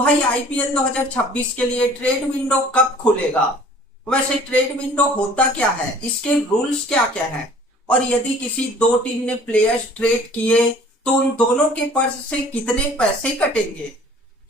भाई आईपीएल 2026 के लिए ट्रेड विंडो कब खुलेगा? वैसे ट्रेड विंडो होता क्या है, इसके रूल्स क्या क्या हैं, और यदि किसी दो टीम ने प्लेयर्स ट्रेड किए तो उन दोनों के पर्स से कितने पैसे कटेंगे।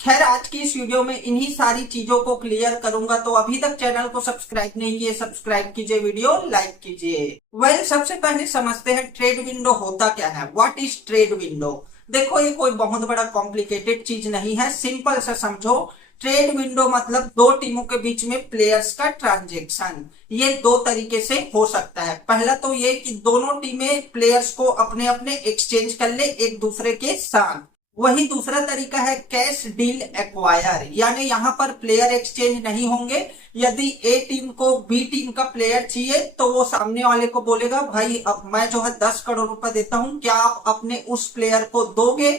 खैर, आज की इस वीडियो में इन्हीं सारी चीजों को क्लियर करूंगा। तो अभी तक चैनल को सब्सक्राइब नहीं किए, सब्सक्राइब कीजिए, वीडियो लाइक कीजिए। सबसे पहले समझते हैं ट्रेड विंडो होता क्या है। What is trade window? देखो, ये कोई बहुत बड़ा कॉम्प्लिकेटेड चीज नहीं है, सिंपल सा समझो। ट्रेड विंडो मतलब दो टीमों के बीच में प्लेयर्स का ट्रांजेक्शन। ये दो तरीके से हो सकता है। पहला तो ये कि दोनों टीमें प्लेयर्स को अपने अपने एक्सचेंज कर ले एक दूसरे के साथ। वही दूसरा तरीका है कैश डील एक्वायर, यानी यहाँ पर प्लेयर एक्सचेंज नहीं होंगे। यदि ए टीम को बी टीम का प्लेयर चाहिए तो वो सामने वाले को बोलेगा, भाई अब मैं जो है 10 करोड़ रुपए देता हूं, क्या आप अपने उस प्लेयर को दोगे?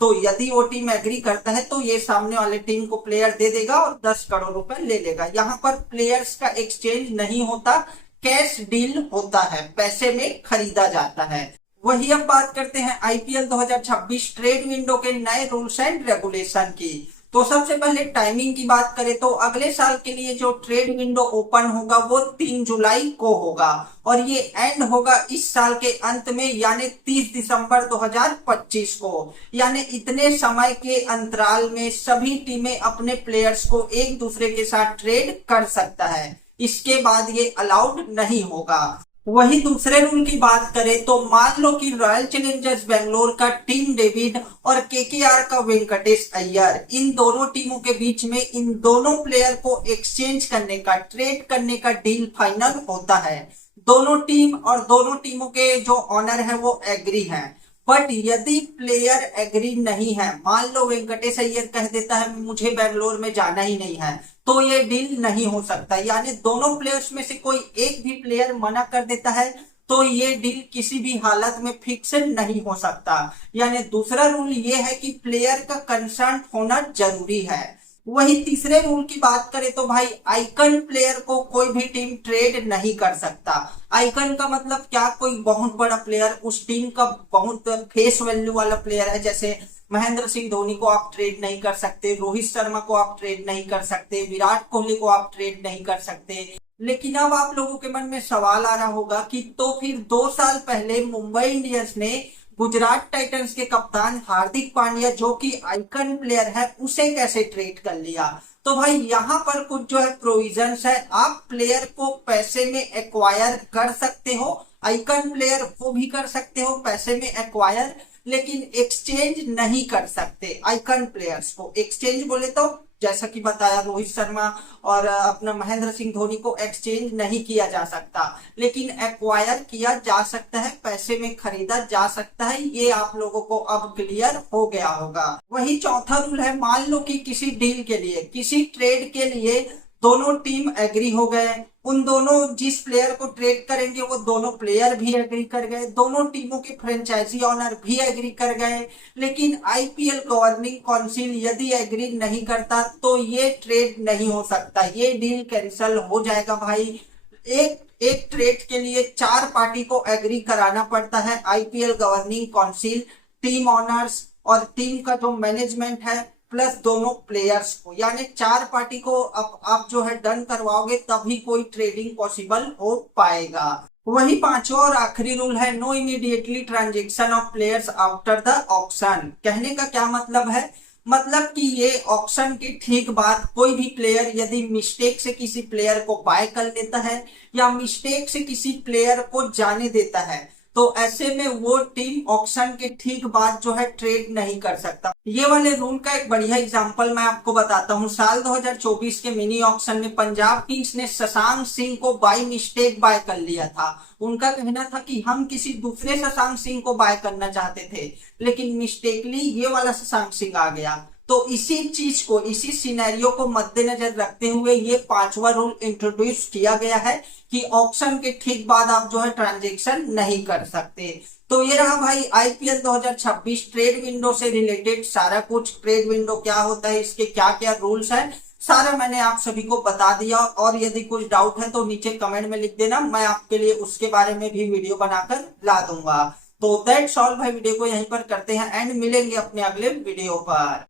तो यदि वो टीम एग्री करता है तो ये सामने वाले टीम को प्लेयर दे देगा और 10 करोड़ रुपए ले लेगा। यहाँ पर प्लेयर्स का एक्सचेंज नहीं होता, कैश डील होता है, पैसे में खरीदा जाता है। वही अब बात करते हैं आईपीएल 2026 ट्रेड विंडो के नए रूल्स एंड रेगुलेशन की। तो सबसे पहले टाइमिंग की बात करें तो अगले साल के लिए जो ट्रेड विंडो ओपन होगा वो 3 जुलाई को होगा और ये एंड होगा इस साल के अंत में, यानी 30 दिसंबर 2025 को। यानी इतने समय के अंतराल में सभी टीमें अपने प्लेयर्स को एक दूसरे के साथ ट्रेड कर सकता है, इसके बाद ये अलाउड नहीं होगा। वही दूसरे रूल की बात करें तो मान लो कि रॉयल चैलेंजर्स बेंगलोर का टीम डेविड और केकेआर का वेंकटेश अय्यर, इन दोनों टीमों के बीच में इन दोनों प्लेयर को एक्सचेंज करने का, ट्रेड करने का डील फाइनल होता है। दोनों टीम और दोनों टीमों के जो ऑनर है वो एग्री हैं। बट यदि प्लेयर एग्री नहीं है, मान लो वेंकटेश अय्यर कह देता है मुझे बेंगलोर में जाना ही नहीं है, तो ये डील नहीं हो सकता। यानी दोनों प्लेयर्स में से कोई एक भी प्लेयर मना कर देता है तो ये डील किसी भी हालत में फिक्स नहीं हो सकता। यानी दूसरा रूल ये है कि प्लेयर का कंसर्न होना जरूरी है। वही तीसरे रूल की बात करें तो भाई आइकन प्लेयर को कोई भी टीम ट्रेड नहीं कर सकता। आइकन का मतलब क्या? कोई बहुत बड़ा प्लेयर, उस टीम का बहुत फेस वैल्यू वाला प्लेयर है, जैसे महेंद्र सिंह धोनी को आप ट्रेड नहीं कर सकते, रोहित शर्मा को आप ट्रेड नहीं कर सकते, विराट कोहली को आप ट्रेड नहीं कर सकते। लेकिन अब आप लोगों के मन में सवाल आ रहा होगा कि तो फिर 2 साल पहले मुंबई इंडियंस ने गुजरात टाइटंस के कप्तान हार्दिक पांड्या, जो कि आइकन प्लेयर है, उसे कैसे ट्रेड कर लिया? तो भाई यहाँ पर कुछ जो है प्रोविजंस है। आप प्लेयर को पैसे में एक्वायर कर सकते हो, आइकन प्लेयर को भी कर सकते हो पैसे में एक्वायर, लेकिन एक्सचेंज नहीं कर सकते। आइकन प्लेयर्स को एक्सचेंज बोले तो जैसा कि बताया, रोहित शर्मा और अपना महेंद्र सिंह धोनी को एक्सचेंज नहीं किया जा सकता, लेकिन एक्वायर किया जा सकता है, पैसे में खरीदा जा सकता है। ये आप लोगों को अब क्लियर हो गया होगा। वही चौथा रूल है, मान लो कि किसी डील के लिए, किसी ट्रेड के लिए दोनों टीम एग्री हो गए, उन दोनों जिस प्लेयर को ट्रेड करेंगे वो दोनों प्लेयर भी एग्री कर गए, दोनों टीमों के फ्रेंचाइजी ऑनर भी एग्री कर गए, लेकिन आईपीएल गवर्निंग काउंसिल यदि एग्री नहीं करता तो ये ट्रेड नहीं हो सकता, ये डील कैंसिल हो जाएगा। भाई एक ट्रेड के लिए 4 पार्टी को एग्री कराना पड़ता है, IPL governing council, team honours और टीम का जो मैनेजमेंट है, प्लस दोनों प्लेयर्स को। यानी 4 पार्टी को आप जो है डन करवाओगे तभी कोई ट्रेडिंग पॉसिबल हो पाएगा। वही पांचवा और आखिरी रूल है, know immediately transaction of players after the auction. कहने का क्या मतलब है? मतलब कि ये ऑक्शन की ठीक बात कोई भी प्लेयर यदि मिस्टेक से किसी प्लेयर को बाय कर लेता है या मिस्टेक से किसी प्लेयर को जाने देता है, तो ऐसे में वो टीम ऑक्शन के ठीक बाद जो है ट्रेड नहीं कर सकता। ये वाले रूल का एक बढ़िया एग्जांपल मैं आपको बताता हूँ। साल 2024 के मिनी ऑक्शन में पंजाब किंग्स ने शशांक सिंह को बाय मिस्टेक बाय कर लिया था। उनका कहना था कि हम किसी दूसरे शशांक सिंह को बाय करना चाहते थे, लेकिन मिस्टेकली ये वाला शशांक सिंह आ गया। तो इसी चीज को, इसी सिनेरियो को मद्देनजर रखते हुए ये 5वां रूल इंट्रोड्यूस किया गया है कि ऑक्शन के ठीक बाद आप जो है ट्रांजेक्शन नहीं कर सकते। तो ये रहा भाई आईपीएल 2026 ट्रेड विंडो से रिलेटेड सारा कुछ। ट्रेड विंडो क्या होता है, इसके क्या क्या रूल्स हैं, सारा मैंने आप सभी को बता दिया। और यदि कुछ डाउट है तो नीचे कमेंट में लिख देना, मैं आपके लिए उसके बारे में भी वीडियो बनाकर ला दूंगा। तो दैट्स ऑल भाई, वीडियो को यहीं पर करते हैं एंड मिलेंगे अपने अगले वीडियो पर।